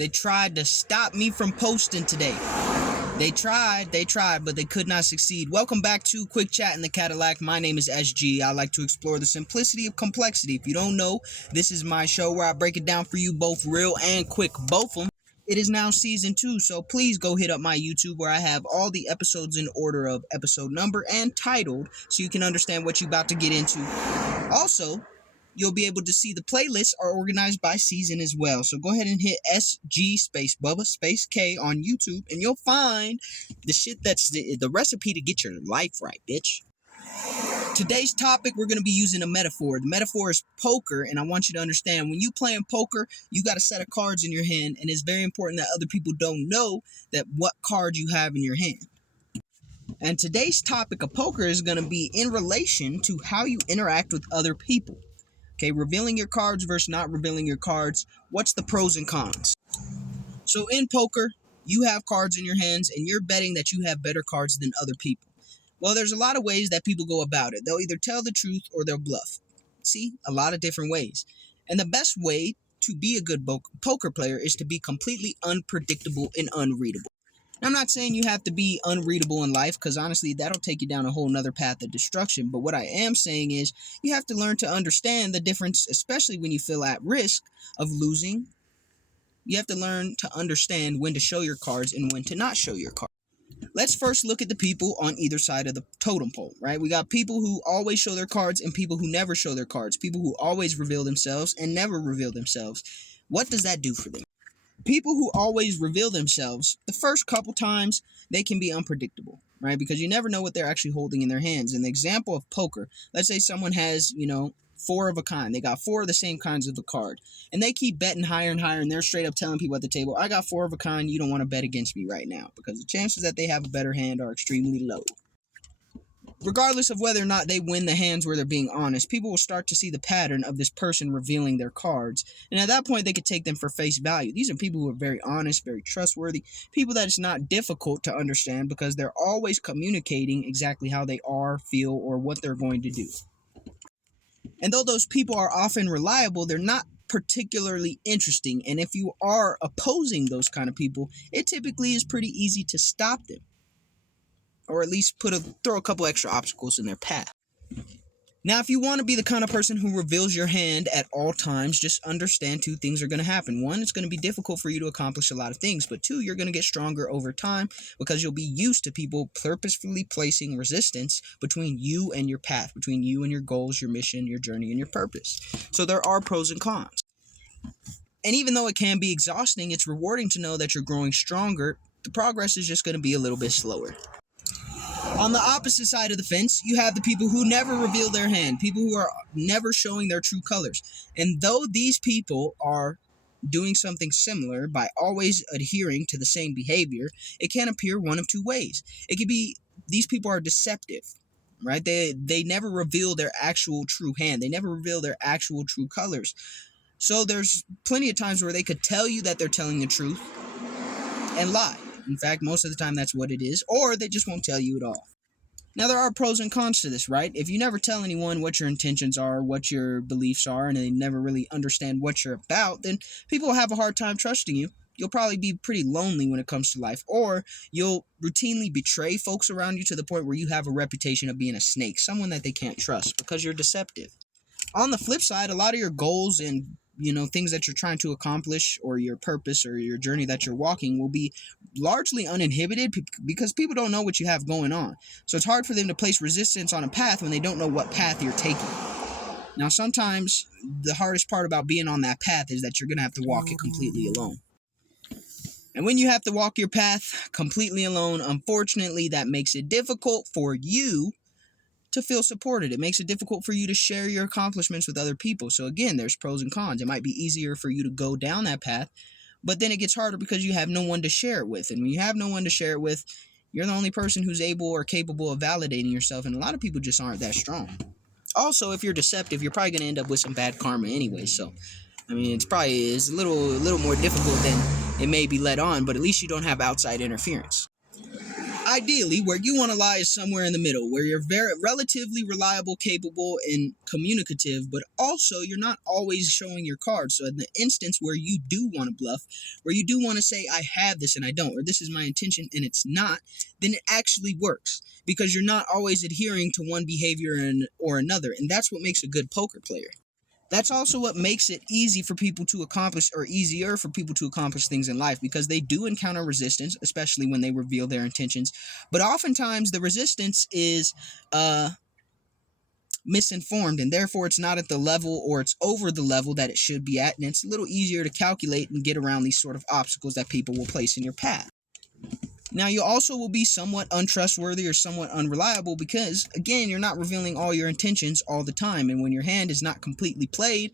They tried to stop me from posting today. They tried, but they could not succeed. Welcome back to Quick Chat in the Cadillac. My name is SG. I like to explore the simplicity of complexity. If you don't know, this is my show where I break it down for you both real and quick, both of them. It is now season 2, so please go hit up my YouTube where I have all the episodes in order of episode number and titled so you can understand what you're about to get into. Also, you'll be able to see the playlists are organized by season as well. So go ahead and hit SG space Bubba space K on YouTube and you'll find the shit that's the recipe to get your life right, bitch. Today's topic, we're going to be using a metaphor. The metaphor is poker, and I want you to understand when you playing poker, you got a set of cards in your hand, and it's very important that other people don't know that what card you have in your hand. And today's topic of poker is going to be in relation to how you interact with other people. Okay, revealing your cards versus not revealing your cards. What's the pros and cons? So in poker, you have cards in your hands, and you're betting that you have better cards than other people. Well, there's a lot of ways that people go about it. They'll either tell the truth or they'll bluff. See, a lot of different ways. And the best way to be a good poker player is to be completely unpredictable and unreadable. Now, I'm not saying you have to be unreadable in life, because honestly, that'll take you down a whole nother path of destruction. But what I am saying is you have to learn to understand the difference, especially when you feel at risk of losing. You have to learn to understand when to show your cards and when to not show your cards. Let's first look at the people on either side of the totem pole, right? We got people who always show their cards and people who never show their cards. People who always reveal themselves and never reveal themselves. What does that do for them? People who always reveal themselves, the first couple times, they can be unpredictable, right? Because you never know what they're actually holding in their hands. In the example of poker, let's say someone has, 4 of a kind. They got 4 of the same kinds of a card. And they keep betting higher and higher, and they're straight up telling people at the table, I got 4 of a kind, you don't want to bet against me right now. Because the chances that they have a better hand are extremely low. Regardless of whether or not they win the hands where they're being honest, people will start to see the pattern of this person revealing their cards. And at that point, they could take them for face value. These are people who are very honest, very trustworthy, people that it's not difficult to understand because they're always communicating exactly how they are, feel, or what they're going to do. And though those people are often reliable, they're not particularly interesting. And if you are opposing those kind of people, it typically is pretty easy to stop them. Or at least throw a couple extra obstacles in their path. Now, if you want to be the kind of person who reveals your hand at all times, just understand 2 things are going to happen. 1, it's going to be difficult for you to accomplish a lot of things. But 2, you're going to get stronger over time because you'll be used to people purposefully placing resistance between you and your path, between you and your goals, your mission, your journey, and your purpose. So there are pros and cons. And even though it can be exhausting, it's rewarding to know that you're growing stronger. The progress is just going to be a little bit slower. On the opposite side of the fence, you have the people who never reveal their hand, people who are never showing their true colors. And though these people are doing something similar by always adhering to the same behavior, it can appear one of 2 ways. It could be these people are deceptive, right? They never reveal their actual true hand. They never reveal their actual true colors. So there's plenty of times where they could tell you that they're telling the truth and lie. In fact, most of the time that's what it is, or they just won't tell you at all. Now, there are pros and cons to this, right? If you never tell anyone what your intentions are, what your beliefs are, and they never really understand what you're about, then people will have a hard time trusting you. You'll probably be pretty lonely when it comes to life, or you'll routinely betray folks around you to the point where you have a reputation of being a snake, someone that they can't trust because you're deceptive. On the flip side, a lot of your goals and things that you're trying to accomplish or your purpose or your journey that you're walking will be largely uninhibited because people don't know what you have going on. So it's hard for them to place resistance on a path when they don't know what path you're taking. Now, sometimes the hardest part about being on that path is that you're going to have to walk it completely alone. And when you have to walk your path completely alone, unfortunately, that makes it difficult for you to feel supported. It makes it difficult for you to share your accomplishments with other people. So again, there's pros and cons. It might be easier for you to go down that path, but then it gets harder because you have no one to share it with. And when you have no one to share it with, you're the only person who's able or capable of validating yourself. And a lot of people just aren't that strong. Also, if you're deceptive, you're probably going to end up with some bad karma anyway. So, it's probably a little more difficult than it may be let on, but at least you don't have outside interference. ideally, where you want to lie is somewhere in the middle, where you're very relatively reliable, capable, and communicative, but also you're not always showing your cards. So in the instance where you do want to bluff, where you do want to say, I have this and I don't, or this is my intention and it's not, then it actually works because you're not always adhering to one behavior or another. And that's what makes a good poker player. That's also what makes it easy for people to accomplish, or easier for people to accomplish things in life, because they do encounter resistance, especially when they reveal their intentions. But oftentimes the resistance is misinformed, and therefore it's not at the level, or it's over the level that it should be at, and it's a little easier to calculate and get around these sort of obstacles that people will place in your path. Now, you also will be somewhat untrustworthy or somewhat unreliable because, again, you're not revealing all your intentions all the time. And when your hand is not completely played,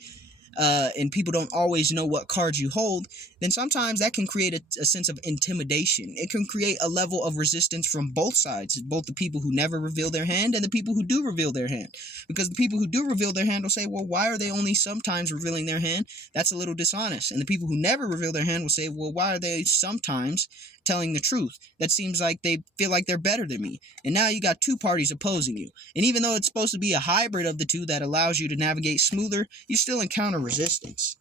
and people don't always know what cards you hold, then sometimes that can create a sense of intimidation. It can create a level of resistance from both sides, both the people who never reveal their hand and the people who do reveal their hand. Because the people who do reveal their hand will say, well, why are they only sometimes revealing their hand? That's a little dishonest. And the people who never reveal their hand will say, well, why are they sometimes telling the truth? That seems like they feel like they're better than me. And now you got two parties opposing you. And even though it's supposed to be a hybrid of the two that allows you to navigate smoother, you still encounter resistance.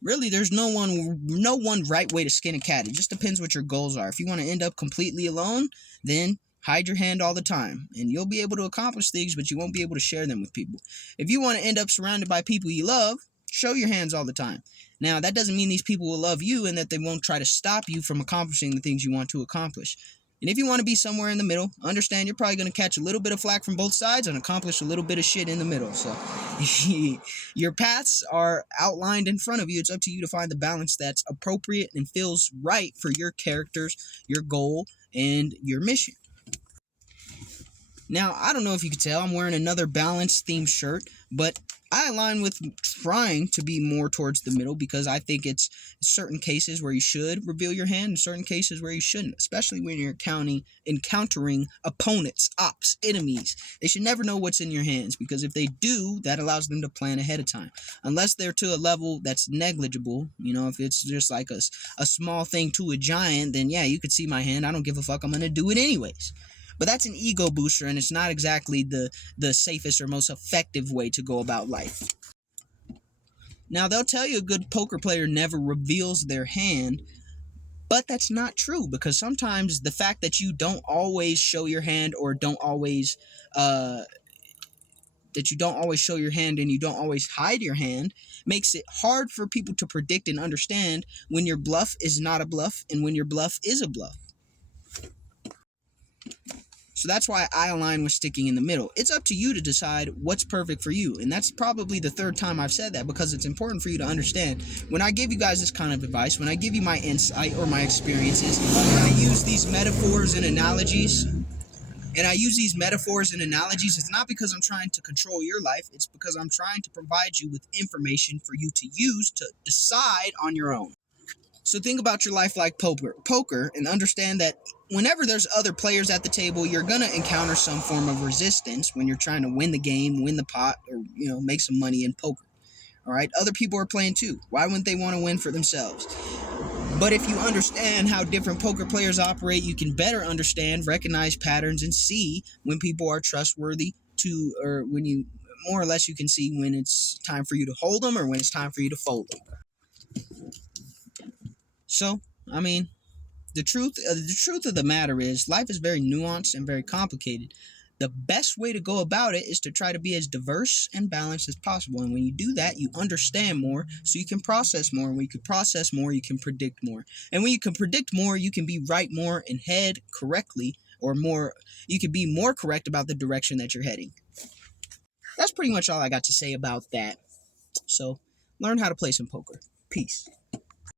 Really, there's no one right way to skin a cat. It just depends what your goals are. If you want to end up completely alone, then hide your hand all the time, and you'll be able to accomplish things, but you won't be able to share them with people. If you want to end up surrounded by people you love, show your hands all the time. Now, that doesn't mean these people will love you and that they won't try to stop you from accomplishing the things you want to accomplish. And if you want to be somewhere in the middle, understand you're probably going to catch a little bit of flack from both sides and accomplish a little bit of shit in the middle. So your paths are outlined in front of you. It's up to you to find the balance that's appropriate and feels right for your characters, your goal, and your mission. Now, I don't know if you could tell, I'm wearing another balanced themed shirt, but I align with trying to be more towards the middle because I think it's certain cases where you should reveal your hand and certain cases where you shouldn't, especially when you're encountering opponents, ops, enemies. They should never know what's in your hands because if they do, that allows them to plan ahead of time. Unless they're to a level that's negligible, if it's just like a small thing to a giant, then yeah, you could see my hand. I don't give a fuck. I'm going to do it anyways. But that's an ego booster, and it's not exactly the safest or most effective way to go about life. Now, they'll tell you a good poker player never reveals their hand, but that's not true, because sometimes the fact that you don't always show your hand or don't always show your hand and you don't always hide your hand makes it hard for people to predict and understand when your bluff is not a bluff and when your bluff is a bluff. So that's why I align with sticking in the middle. It's up to you to decide what's perfect for you. And that's probably the third time I've said that because it's important for you to understand. When I give you guys this kind of advice, when I give you my insight or my experiences, when I use these metaphors and analogies, it's not because I'm trying to control your life. It's because I'm trying to provide you with information for you to use to decide on your own. So think about your life like poker and understand that whenever there's other players at the table, you're going to encounter some form of resistance when you're trying to win the game, win the pot, or, make some money in poker. All right. Other people are playing too. Why wouldn't they want to win for themselves? But if you understand how different poker players operate, you can better understand, recognize patterns, and see when people are trustworthy or when you more or less you can see when it's time for you to hold them or when it's time for you to fold them. So, the truth of the matter is life is very nuanced and very complicated. The best way to go about it is to try to be as diverse and balanced as possible. And when you do that, you understand more, so you can process more. And when you can process more, you can predict more. And when you can predict more, you can be right more and head correctly, or more. You can be more correct about the direction that you're heading. That's pretty much all I got to say about that. So, learn how to play some poker. Peace.